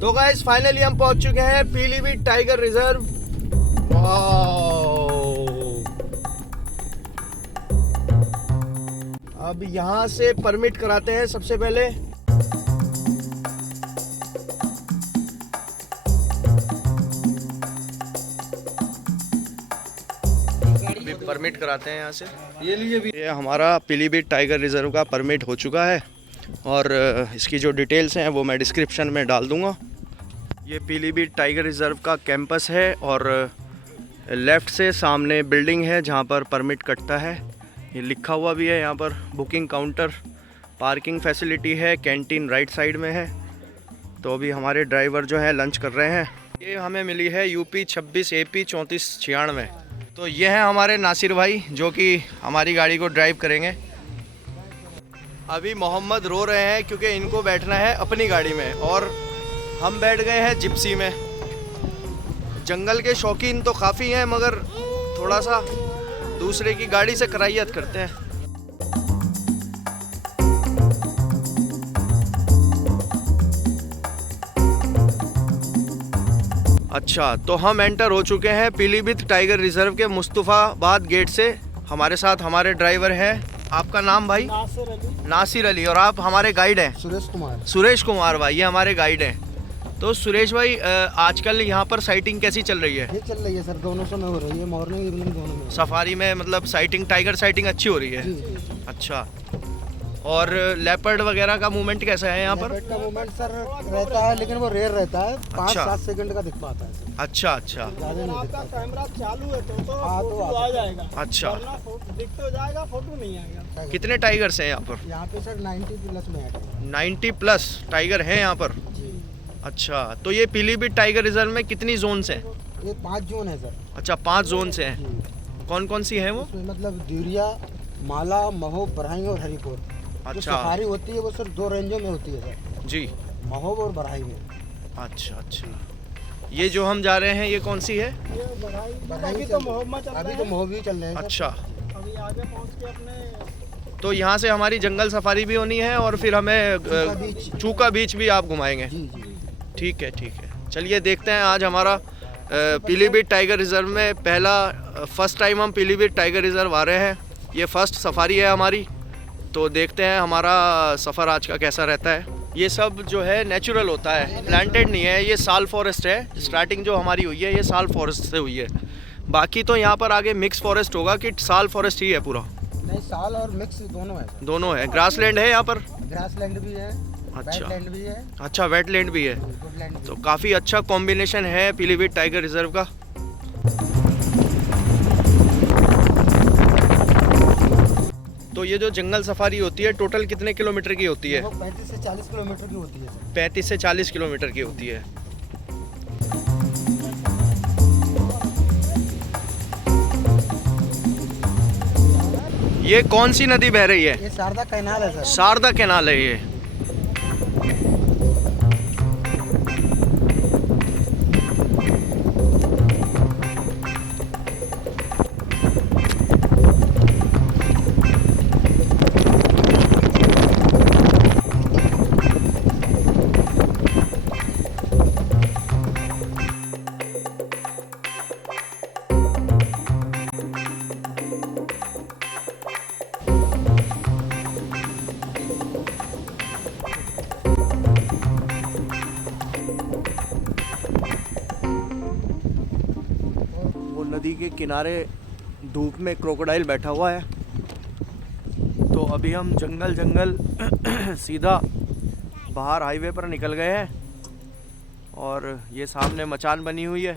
तो guys finally हम पहुंच चुके हैं पीलीभीत टाइगर रिजर्व। अब यहाँ से परमिट कराते हैं सबसे पहले। परमिट कराते हैं यहाँ से। ये हमारा पीलीभीत टाइगर रिजर्व का परमिट हो चुका है और इसकी जो डिटेल्स हैं वो मैं डिस्क्रिप्शन में डाल दूँगा। ये पीलीभीत टाइगर रिजर्व का कैंपस है और लेफ़्ट से सामने बिल्डिंग है जहाँ पर परमिट कटता है। ये लिखा हुआ भी है यहाँ पर बुकिंग काउंटर, पार्किंग फैसिलिटी है, कैंटीन राइट साइड में है। तो अभी हमारे ड्राइवर जो है लंच कर रहे हैं। ये हमें मिली है यूपी 26 AP 3496। तो ये हैं हमारे नासिर भाई जो कि हमारी गाड़ी को ड्राइव करेंगे। अभी मोहम्मद रो रहे हैं क्योंकि इनको बैठना है अपनी गाड़ी में और हम बैठ गए हैं जिप्सी में। जंगल के शौकीन तो काफ़ी हैं मगर थोड़ा सा दूसरे की गाड़ी से कराहियत करते हैं। अच्छा, तो हम एंटर हो चुके हैं पीलीभीत टाइगर रिजर्व के मुस्तफ़ाबाद गेट से। हमारे साथ हमारे ड्राइवर हैं। आपका नाम भाई? नासिर अली। और आप हमारे गाइड हैं? सुरेश कुमार भाई, ये हमारे गाइड हैं। तो सुरेश भाई, आजकल यहाँ पर साइटिंग कैसी चल रही है? ये चल रही है सर, दोनों समय हो रही है, मॉर्निंग इवनिंग दोनों में। सफारी में मतलब साइटिंग, टाइगर साइटिंग अच्छी हो रही है? जी। अच्छा, और लेपर्ड वगैरह का मूवमेंट कैसा है यहाँ पर? लेपर्ड का मूवमेंट सर रहता है लेकिन वो रेयर रहता है, 5-7 सेकंड का दिख पाता है सर। अच्छा अच्छा। आपका कैमरा चालू है तो आ जाएगा। अच्छा, दिख तो जाएगा, फोटो नहीं आएगा। कितने टाइगर्स हैं यहाँ पर? यहाँ पे सर 90+ में है। 90+ टाइगर हैं यहाँ पर? जी। अच्छा, तो ये पीलीभीत टाइगर रिजर्व में कितनी जोन्स हैं? ये 5 जोन है सर। अच्छा, 5 जोन्स हैं। कौन कौन सी हैं वो? इसमें मतलब द्यूरिया, माला, महोब, बरहाई और हरिपुर। जो अच्छा। सफारी होती है वो सर 2 रेंजों में होती है सर, जी। महोब और बरहाई में। अच्छा अच्छा। ये जो हम जा रहे हैं ये कौन सी है? ये बरहाई अभी तो मोहम्मद चल रहा अभी है। तो महोब ही चल रहे हैं सर। अच्छा, अभी आगे पहुंच के अपने तो यहाँ से हमारी जंगल सफारी भी होनी है और फिर हमें चूका बीच भी आप घुमाएंगे? जी जी। ठीक है ठीक है, चलिए देखते हैं। आज हमारा पीलीभीत टाइगर रिजर्व में फर्स्ट टाइम हम पीलीभीत टाइगर रिजर्व आ रहे हैं। ये फर्स्ट सफारी है हमारी, तो देखते हैं हमारा सफ़र आज का कैसा रहता है। ये सब जो है नेचुरल होता है, प्लांटेड नहीं है। ये साल फॉरेस्ट है। स्टार्टिंग जो हमारी हुई है ये साल फॉरेस्ट से हुई है। बाकी तो यहाँ पर आगे मिक्स फॉरेस्ट होगा कि साल फॉरेस्ट ही है पूरा? नहीं, साल और मिक्स दोनों है सर। दोनों है। ग्रासलैंड है यहाँ पर? ग्रासलैंड भी है, अच्छा। वेटलैंड भी है। अच्छा, वेटलैंड भी है। वुडलैंड भी तो काफ़ी अच्छा कॉम्बिनेशन है पीलीभीत टाइगर रिजर्व का। तो ये जो जंगल सफारी होती है टोटल कितने किलोमीटर की होती है? 35 से 40 किलोमीटर की होती है सर। 35 से 40 किलोमीटर की होती है। ये कौन सी नदी बह रही है? ये शारदा कैनाल है सर। शारदा कैनाल है ये। नदी के किनारे धूप में क्रोकोडाइल बैठा हुआ है। तो अभी हम जंगल सीधा बाहर हाईवे पर निकल गए हैं और ये सामने मचान बनी हुई है।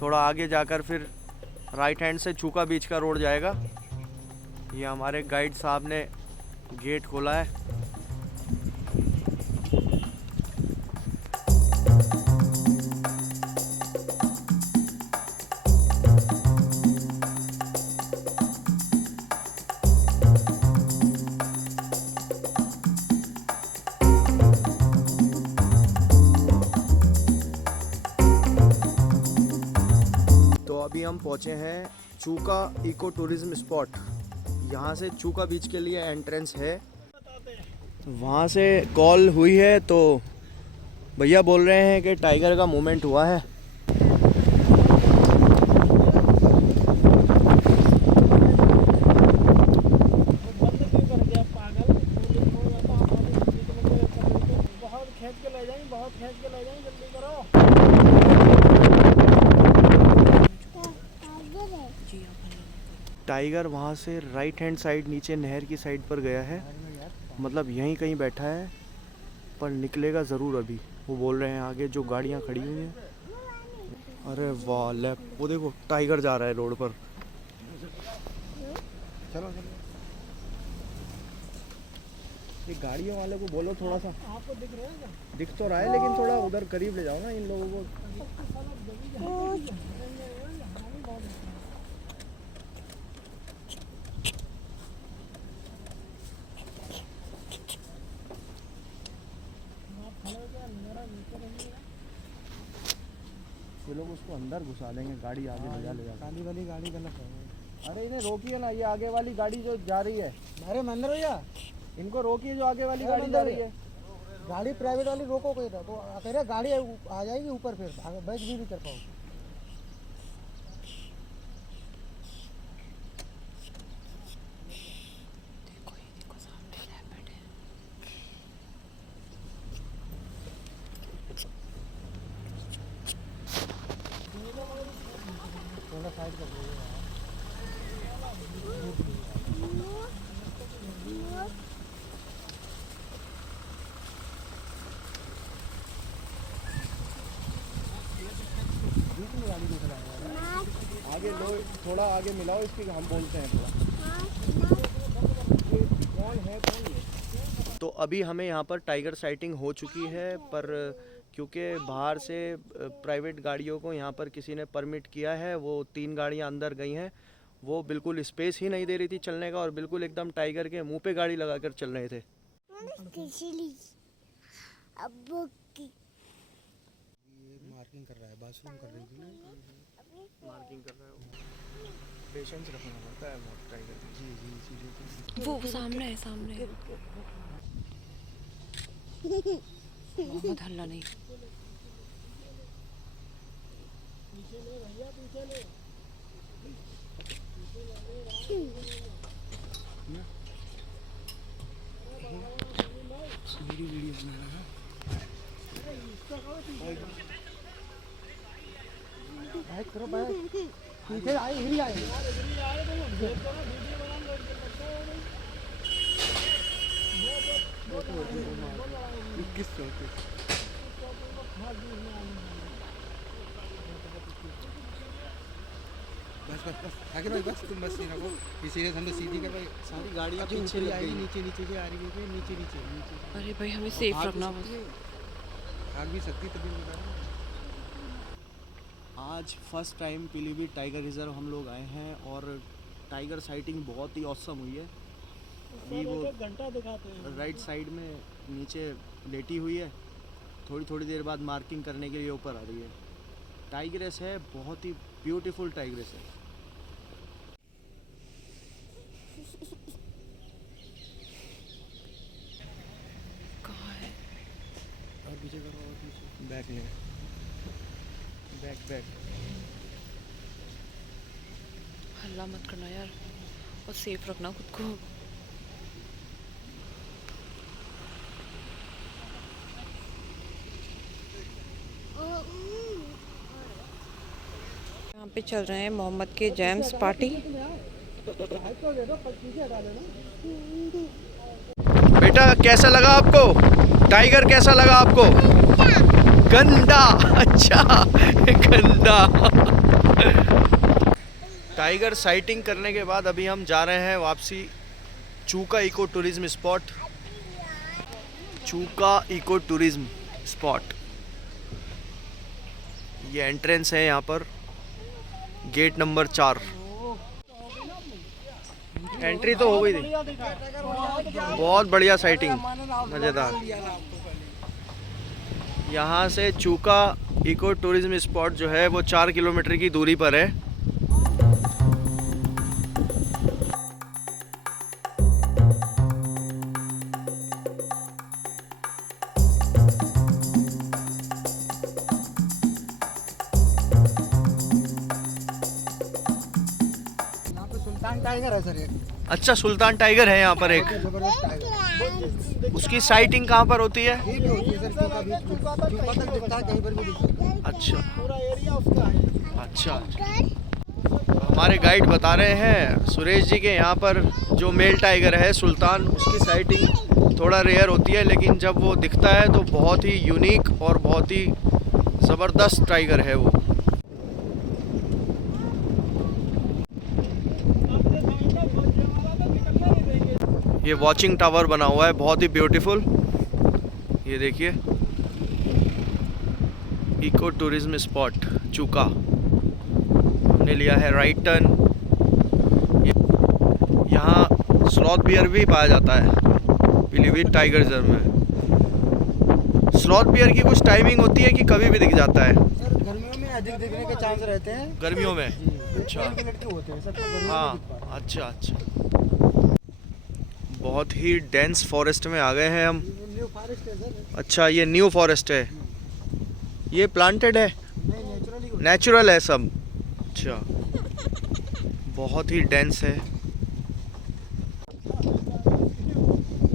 थोड़ा आगे जाकर फिर राइट हैंड से चूका बीच का रोड जाएगा। ये हमारे गाइड साहब ने गेट खोला है। अभी हम पहुँचे हैं चूका इको टूरिज्म स्पॉट। यहाँ से चूका बीच के लिए एंट्रेंस है। वहाँ से कॉल हुई है तो भैया बोल रहे हैं कि टाइगर का मूवमेंट हुआ है। बहुत खींच के ले जाएं, जल्दी करो। टाइगर वहाँ से राइट हैंड साइड नीचे नहर की साइड पर गया है, मतलब यहीं कहीं बैठा है, पर निकलेगा ज़रूर अभी। वो बोल रहे हैं आगे जो गाड़ियाँ खड़ी हुई हैं। अरे वाह, लेफ्ट वो देखो टाइगर जा रहा है रोड पर। चलो चलो, ये गाड़ियों वाले को बोलो थोड़ा सा, आपको दिख रहा है क्या? दिख तो रहा है लेकिन थोड़ा उधर करीब ले जाओ ना इन लोगों को। ये लोग उसको अंदर घुसा देंगे, गाड़ी आगे ले जा। काली वाली गाड़ी गलत है। अरे इन्हें रोकिए ना, ये आगे वाली गाड़ी जो जा रही है, अरे महेंद्र भैया, इनको रोकिए जो आगे वाली गाड़ी जा रही है। गाड़ी प्राइवेट वाली रोको कोई था तो कह रहे गाड़ी आ जाएगी ऊपर, फिर आगे बैठ भी नहीं कर पाओगे। थोड़ा साइड कर दो यार। आगे लो, थोड़ा आगे मिलाओ इसकी, हम बोलते हैं थोड़ा। तो अभी हमें यहाँ पर टाइगर साइटिंग हो चुकी है, पर क्योंकि बाहर से प्राइवेट गाड़ियों को यहाँ पर किसी ने परमिट किया है, वो 3 गाड़ियाँ अंदर गई हैं, वो बिल्कुल स्पेस ही नहीं दे रही थी चलने का, और बिल्कुल एकदम टाइगर के मुंह पे गाड़ी लगाकर चल रहे थे। मार्किंग कर रहा है, बाथरूम कर रही थी ना। मार्किंग कर रहे हो, पेशेंस रखना पड़ता है बहुत टाइगर। जी जी इसीलिए वो सामने है, सामने है। मोहम्मद हल्ला नहीं। पीछे ले भैया, पीछे ले। मेरी वीडियो बना रहा है। बैक करो, बैक पीछे आए, हिल आए। बस बस बस आगे भाई, बस तुम बस सीधा को सीधे धंधे सीधी कर भाई। सारी गाड़ियाँ पीछे लग गई, नीचे नीचे से आ रही है, नीचे नीचे नीचे। अरे भाई हमें सेफ रखना बस। आग भी सकती तभी बता रहा हूँ। आज first time Pilibhit tiger reserve हम लोग आए हैं, और टाइगर साइटिंग बहुत ही औसम हुई है। ये वो घंटा दिखाते हैं। राइट साइड में नीचे लेटी हुई है, थोड़ी थोड़ी देर बाद मार्किंग करने के लिए ऊपर आ रही है। टाइग्रेस है, बहुत ही ब्यूटीफुल टाइग्रेस है। कहाँ है? और पीछे करो, और पीछे बैक ले, बैक बैक। हल्ला मत करना यार, और सेफ रखना खुद को। यहाँ पे चल रहे हैं मोहम्मद के जेम्स पार्टी। बेटा कैसा लगा आपको टाइगर, कैसा लगा आपको? गंदा। अच्छा गंदा। टाइगर साइटिंग करने के बाद अभी हम जा रहे हैं वापसी चूका इको टूरिज्म स्पॉट। चूका इको टूरिज्म स्पॉट, ये एंट्रेंस है यहाँ पर, गेट नंबर 4। एंट्री तो हो गई थी। बहुत बढ़िया साइटिंग, मज़ेदार। यहाँ से चूका इको टूरिज्म स्पॉट जो है वो 4 किलोमीटर की दूरी पर है। टाइगर है सर एक, अच्छा, सुल्तान टाइगर है यहाँ पर एक। जबरदस्त टाइगर। उसकी साइटिंग कहाँ पर होती है? यही पे होती है सर, चूका बीच चूका तक दिखता है, कहीं पर भी दिख सकता है। अच्छा पूरा एरिया उसका है। अच्छा। हमारे गाइड बता रहे हैं सुरेश जी के यहाँ पर जो मेल टाइगर है सुल्तान, उसकी साइटिंग थोड़ा रेयर होती है, लेकिन जब वो दिखता है तो बहुत ही यूनिक और बहुत ही ज़बरदस्त टाइगर है वो। ये वॉचिंग टावर बना हुआ है, बहुत ही ब्यूटीफुल। ये देखिए, इको टूरिज्म स्पॉट चूका। हमने लिया है राइट टर्न। यहाँ स्लॉथ बियर भी पाया जाता है पीलीभीत टाइगर रिजर्व में। स्लॉथ बियर की कुछ टाइमिंग होती है कि कभी भी दिख जाता है? सर गर्मियों में अधिक दिखने के चांस रहते हैं। गर्मियों में? अच्छा, लड़के होते हैं सर, तो गर्मियों में हाँ, दिख पाते हैं। अच्छा अच्छा। बहुत ही डेंस फॉरेस्ट में आ गए हैं हम। ये न्यू फॉरेस्ट है सर। अच्छा, ये न्यू फॉरेस्ट है, ये प्लांटेड है? नहीं, नेचुरली नेचुरल है सब? अच्छा, बहुत ही डेंस है।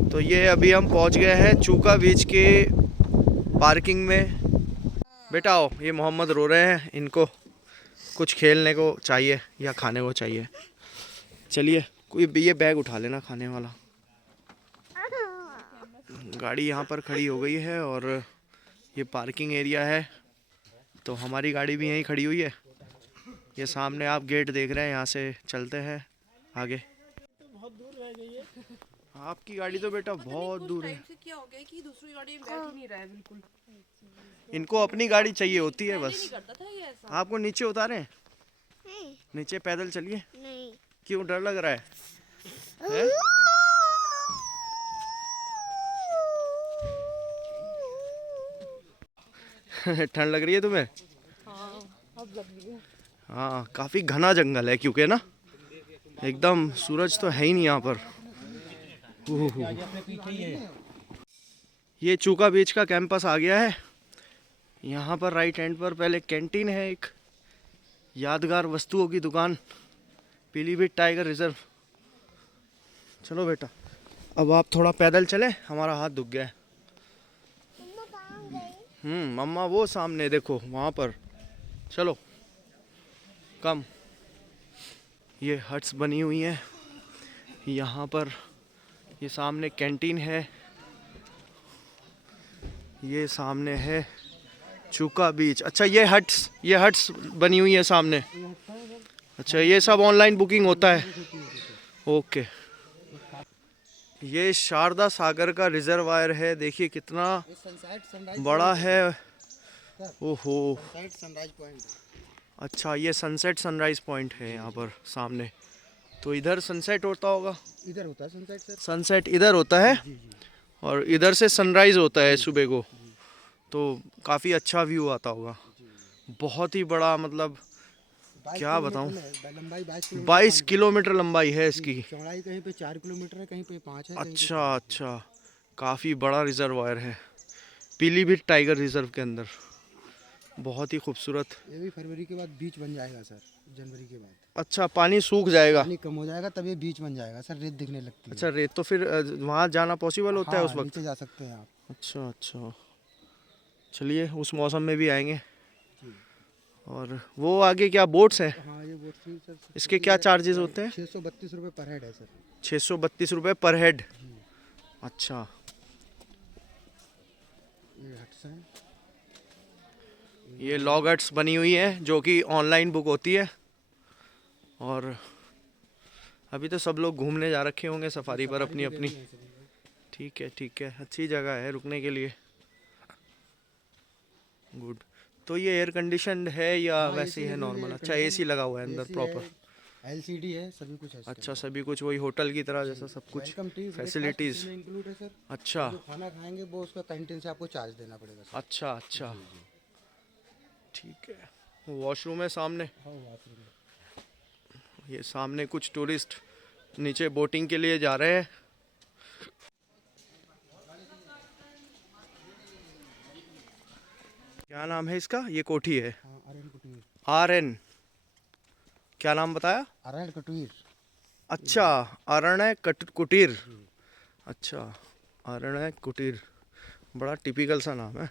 तो ये अभी हम पहुंच गए हैं चूका बीच के पार्किंग में। बेटा आओ, ये मोहम्मद रो रहे हैं, इनको कुछ खेलने को चाहिए या खाने को चाहिए। चलिए, कोई ये बैग उठा लेना खाने वाला। गाड़ी यहाँ पर खड़ी हो गई है और ये पार्किंग एरिया है, तो हमारी गाड़ी भी यहीं खड़ी हुई है। ये सामने आप गेट देख रहे हैं, यहाँ से चलते हैं आगे। बहुत दूर रह गई है। आपकी गाड़ी तो बेटा बहुत दूर है। से क्या हो गया कि दूसरी गाड़ी में बैठ ही नहीं रहा है बिल्कुल। इनको अपनी गाड़ी चाहिए होती है नहीं बस। करता था ये ऐसा। आपको नीचे उतारें? नीचे पैदल चलिए। नहीं। क्यों, डर लग रहा है, है? ठंड लग रही है तुम्हें? हाँ, अब लग रही है। हाँ, काफ़ी घना जंगल है क्योंकि ना एकदम सूरज तो है ही नहीं यहाँ पर। ये चूका बीच का कैंपस आ गया है। यहाँ पर राइट हैंड पर पहले कैंटीन है, एक यादगार वस्तुओं की दुकान, पीलीभीत टाइगर रिजर्व। चलो बेटा, अब आप थोड़ा पैदल चले, हमारा हाथ दुख गया है। मम्मा वो सामने देखो, वहाँ पर। चलो कम। ये हट्स बनी हुई हैं यहाँ पर। ये सामने कैंटीन है, ये सामने है चूका बीच। अच्छा, ये हट्स बनी हुई है सामने। अच्छा, ये सब ऑनलाइन बुकिंग होता है? ओके। ये शारदा सागर का रिजर्वायर है, देखिए कितना बड़ा है। ओहो, सनराइज पॉइंट। अच्छा, ये सनसेट सनराइज पॉइंट है यहाँ पर सामने। तो इधर सनसेट होता होगा? इधर होता है सनसेट सर। सनसेट इधर होता है और इधर से सनराइज होता है सुबह को, तो काफ़ी अच्छा व्यू आता होगा। बहुत ही बड़ा, मतलब क्या बताऊँ, लंबाई 22 किलोमीटर लंबाई है इसकी। चौड़ाई कहीं पे 4 किलोमीटर है, कहीं पे 5 है। अच्छा अच्छा, काफ़ी बड़ा रिजर्वायर है पीलीभीत टाइगर रिजर्व के अंदर। बहुत ही खूबसूरत। ये भी फरवरी के बाद बीच बन जाएगा सर, जनवरी के बाद। अच्छा, पानी सूख जाएगा? पानी कम हो जाएगा तब ये बीच बन जाएगा सर, रेत दिखने लगती है। अच्छा, रेत तो फिर वहाँ जाना पॉसिबल होता है उस वक्त? नीचे जा सकते हैं आप। अच्छा अच्छा, चलिए उस मौसम में भी आएंगे। और वो आगे क्या बोट्स हैं? हाँ, ये बोट थी सर। इसके क्या चार्जेस होते हैं? 632 रुपये पर हेड है सर। 632 रुपये पर हेड। अच्छा, ये हट्स हैं। ये लॉग हट्स बनी हुई हैं जो कि ऑनलाइन बुक होती है। और अभी तो सब लोग घूमने जा रखे होंगे सफारी पर अपनी अपनी। ठीक है ठीक है, अच्छी जगह है रुकने के लिए। गुड। तो ये एयर कंडीशनड है या वैसे ही है नॉर्मल? अच्छा, एसी लगा हुआ है अंदर प्रॉपर? LCD है, सभी कुछ है इसके अच्छा, सभी कुछ वही होटल की तरह जैसा सब कुछ वेलकम टी फैसिलिटीज़। इंक्लूड है सर। अच्छा जो खाना खाएंगे वो उसका कैंटीन से आपको चार्ज देना पड़ेगा सर। अच्छा अच्छा, ठीक है। वॉशरूम है सामने। हाँ, बाथरूम है। ये सामने कुछ टूरिस्ट नीचे बोटिंग के लिए जा रहे हैं। क्या नाम है इसका? ये कोठी है हाँ, आर्यन कुटीर। RN। क्या नाम बताया? आर्यन कुटीर। अच्छा, अरण्य कुटीर। अच्छा, अरण्य कुटीर, बड़ा टिपिकल सा नाम है।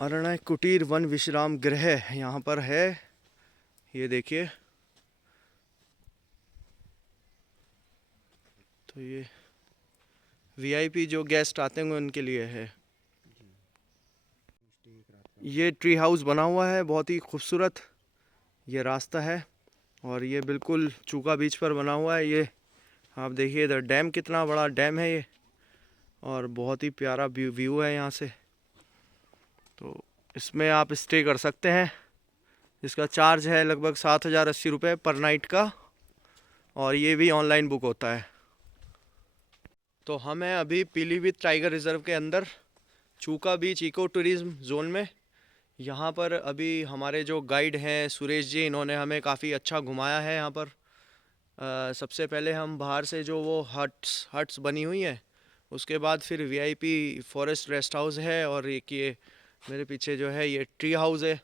अरण्य कुटीर वन विश्राम गृह यहाँ पर है, ये देखिए। तो ये वीआईपी जो गेस्ट आते हैं उनके लिए है। ये ट्री हाउस बना हुआ है, बहुत ही खूबसूरत ये रास्ता है, और ये बिल्कुल चूका बीच पर बना हुआ है। ये आप देखिए इधर डैम, कितना बड़ा डैम है ये, और बहुत ही प्यारा व्यू है यहाँ से। तो इसमें आप स्टे कर सकते हैं। इसका चार्ज है लगभग 7,080 रुपये पर नाइट का, और ये भी ऑनलाइन बुक होता है। तो हम हैं अभी पीलीभीत टाइगर रिजर्व के अंदर, चूका बीच इको टूरिज्म जोन में। यहाँ पर अभी हमारे जो गाइड हैं सुरेश जी, इन्होंने हमें काफ़ी अच्छा घुमाया है यहाँ पर। सबसे पहले हम बाहर से जो वो हट्स बनी हुई हैं, उसके बाद फिर वीआईपी फॉरेस्ट रेस्ट हाउस है, और एक ये मेरे पीछे जो है ये ट्री हाउस है,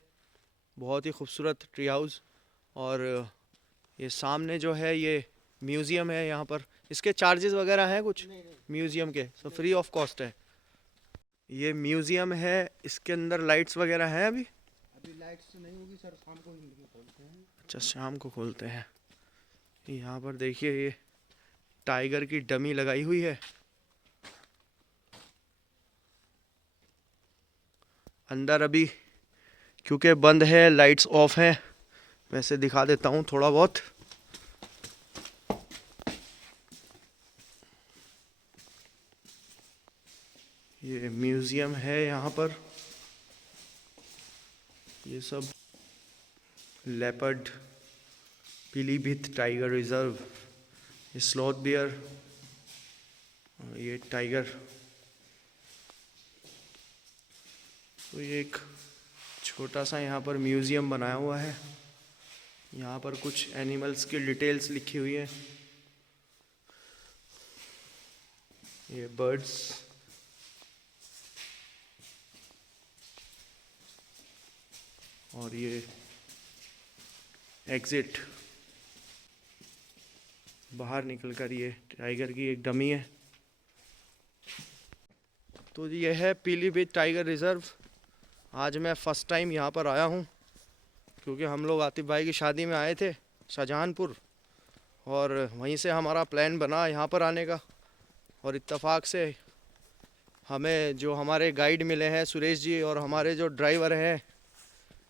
बहुत ही खूबसूरत ट्री हाउस। और ये सामने जो है ये म्यूज़ियम है यहाँ पर। इसके चार्जेस वगैरह हैं कुछ? म्यूज़ियम के सब फ्री ऑफ कॉस्ट है। ये म्यूज़ियम है, इसके अंदर लाइट्स वगैरह हैं अभी? अभी लाइट्स नहीं होगी सर, शाम को खोलते हैं। अच्छा, शाम को खोलते हैं। यहाँ पर देखिए ये टाइगर की डमी लगाई हुई है। अंदर अभी क्योंकि बंद है, लाइट्स ऑफ हैं, वैसे दिखा देता हूँ थोड़ा बहुत। ये म्यूज़ियम है यहाँ पर, ये सब लेपर्ड, पीलीभीत टाइगर रिजर्व, ये स्लॉथ बियर, ये टाइगर। तो ये एक छोटा सा यहाँ पर म्यूज़ियम बनाया हुआ है। यहाँ पर कुछ एनिमल्स की डिटेल्स लिखी हुई है। ये बर्ड्स, और ये एग्जिट, बाहर निकलकर ये टाइगर की एक डमी है। तो ये है पीलीभीत टाइगर रिज़र्व। आज मैं फ़र्स्ट टाइम यहाँ पर आया हूँ, क्योंकि हम लोग आतिफ भाई की शादी में आए थे शाहजहानपुर, और वहीं से हमारा प्लान बना यहाँ पर आने का। और इत्तेफाक से हमें जो हमारे गाइड मिले हैं सुरेश जी, और हमारे जो ड्राइवर हैं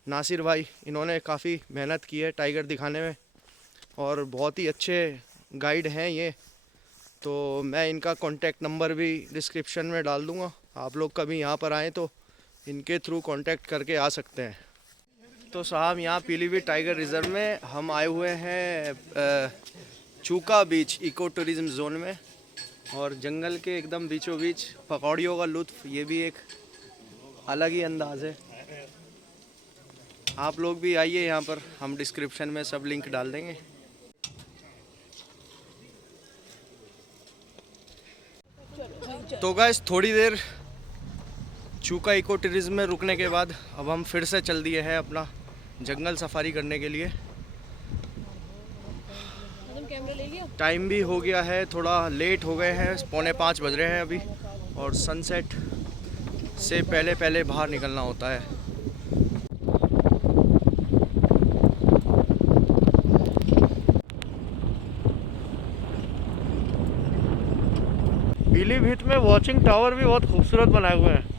नासिर भाई, इन्होंने काफ़ी मेहनत की है टाइगर दिखाने में, और बहुत ही अच्छे गाइड हैं ये। तो मैं इनका कॉन्टैक्ट नंबर भी डिस्क्रिप्शन में डाल दूँगा, आप लोग कभी यहाँ पर आएँ तो इनके थ्रू कांटेक्ट करके आ सकते हैं। तो साहब यहाँ पीलीभीत टाइगर रिज़र्व में हम आए हुए हैं चूका बीच इको टूरिज़्म जोन में, और जंगल के एकदम बीचों बीच पकौड़ियों का लुत्फ़, ये भी एक अलग ही अंदाज़ है। आप लोग भी आइए यहाँ पर, हम डिस्क्रिप्शन में सब लिंक डाल देंगे। तो गाइस थोड़ी देर चूका इको टूरिज्म में रुकने के बाद अब हम फिर से चल दिए हैं अपना जंगल सफारी करने के लिए। टाइम भी हो गया है, थोड़ा लेट हो गए हैं, 4:45 बज रहे हैं अभी, और सनसेट से पहले पहले बाहर निकलना होता है। पीलीभीत में वॉचिंग टावर भी बहुत खूबसूरत बनाए हुए हैं।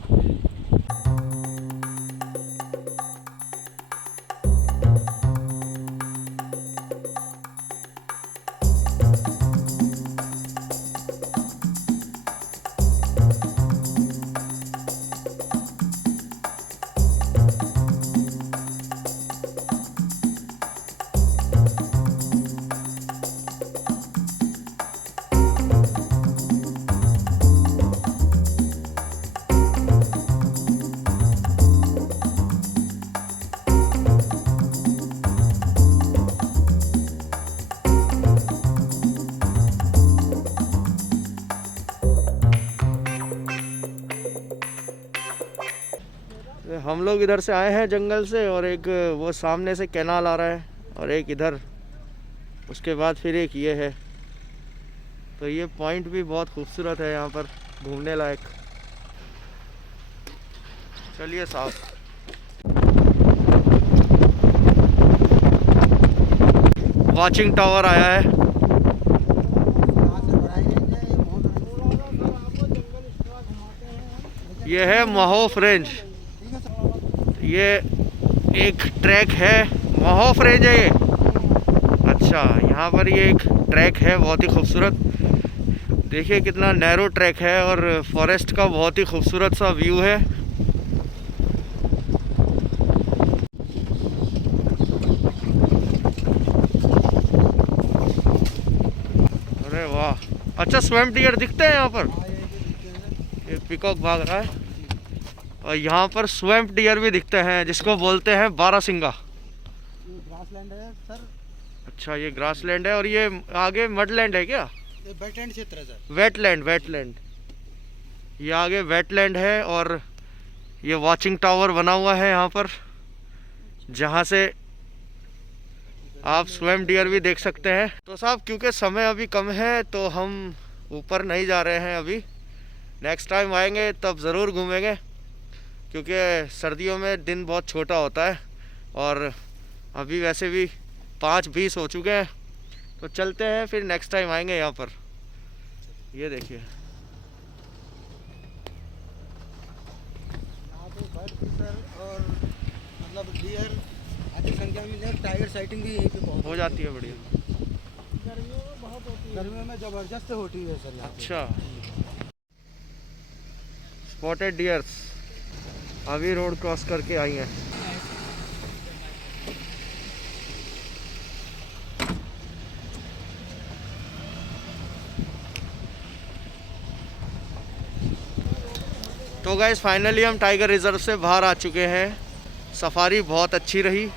हम लोग इधर से आए हैं जंगल से, और एक वो सामने से कैनाल आ रहा है, और एक इधर उसके बाद फिर एक ये है। तो ये पॉइंट भी बहुत खूबसूरत है यहाँ पर घूमने लायक। चलिए साहब, वॉचिंग टावर आया है। ये है महोफ रेंज। ये एक ट्रैक है, महोफ रेंज है ये। अच्छा, यहाँ पर ये एक ट्रैक है बहुत ही खूबसूरत। देखिए कितना नैरो ट्रैक है और फॉरेस्ट का बहुत ही खूबसूरत सा व्यू है। अरे वाह, अच्छा स्वैम्प डियर दिखते हैं यहाँ पर। ये पिकॉक भाग रहा है और यहाँ पर स्वैम्प डियर भी दिखते हैं जिसको बोलते हैं बारहसिंगा। ग्रासलैंड है सर। अच्छा, ये ग्रासलैंड है और ये आगे मडलैंड है क्या? ये वेटलैंड क्षेत्र है सर। वेटलैंड। ये आगे वेटलैंड है और ये वॉचिंग टावर बना हुआ है यहाँ पर, जहाँ से आप स्वयं डियर भी देख सकते हैं। तो साहब, क्योंकि समय अभी कम है तो हम ऊपर नहीं जा रहे हैं अभी। नेक्स्ट टाइम आएंगे तब ज़रूर घूमेंगे, क्योंकि सर्दियों में दिन बहुत छोटा होता है और अभी वैसे भी 5:20 हो चुके हैं। तो चलते हैं, फिर नेक्स्ट टाइम आएंगे यहाँ पर। ये देखिए, यहाँ पे बर्ड फिशर और मतलब डियर अधिक संख्या में, टाइगर साइटिंग भी यहीं पे बहुत हो जाती है बढ़िया। गर्मियों में ज़बरदस्त होती है सर यहाँ पे। अच्छा, स्पॉटेड डियर्स अभी रोड क्रॉस करके आई हैं। तो गाइस, फाइनली हम टाइगर रिजर्व से बाहर आ चुके हैं। सफारी बहुत अच्छी रही।